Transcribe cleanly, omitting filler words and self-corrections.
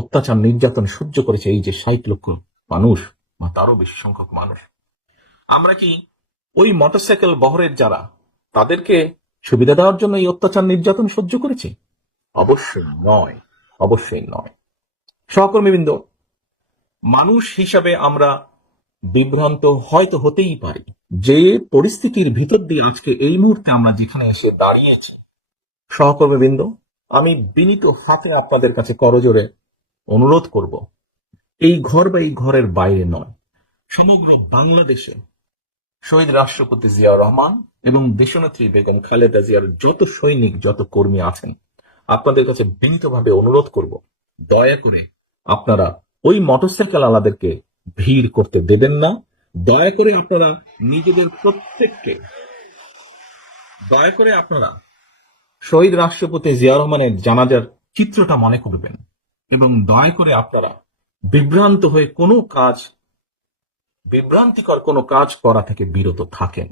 অত্যাচার নির্যাতন সহ্য করেছে এই যে 60 লক্ষ মানুষ বা তারও বেশি সংখ্যক মানুষ, আমরা কি ওই মোটরসাইকেল বহরের যারা তাদেরকে সুবিধা দেওয়ার জন্য এই অত্যাচার নির্যাতন সহ্য করেছি? অবশ্যই নয়, অবশ্যই নয়। সহকর্মীবৃন্দ, মানুষ হিসাবে আমরা বিভ্রান্ত হয়তো হতেই পারি। যে পরিস্থিতির ভিতর দিয়ে আজকে এই মুহূর্তে আমরা যেখানে এসে দাঁড়িয়েছি, সহকর্মীবৃন্দ, আমি বিনীত হাতে আপনাদের কাছে করজোরে অনুরোধ করব, এই ঘর বা এই ঘরের বাইরে নয়, সমগ্র বাংলাদেশে শহীদ রাষ্ট্রপতি জিয়াউর রহমান এবং দেশনেত্রী বেগম খালেদা জিয়ার যত সৈনিক, যত কর্মী আছেন, আপনাদের কাছে বিনীতভাবে অনুরোধ করব, দয়া করে আপনারা ওই মোটরসাইকেল আলাদেরকে ভিড় করতে দেবেন না। দয়া করে আপনারা নিজেদের প্রত্যেককে, দয়া করে আপনারা শহীদ রাষ্ট্রপতি জিয়া রহমানের জানাজার চিত্রটা মনে করবেন এবং দয়া করে আপনারা বিভ্রান্ত হয়ে বিভ্রান্তিকর কোনো কাজ করা থেকে বিরত থাকেন।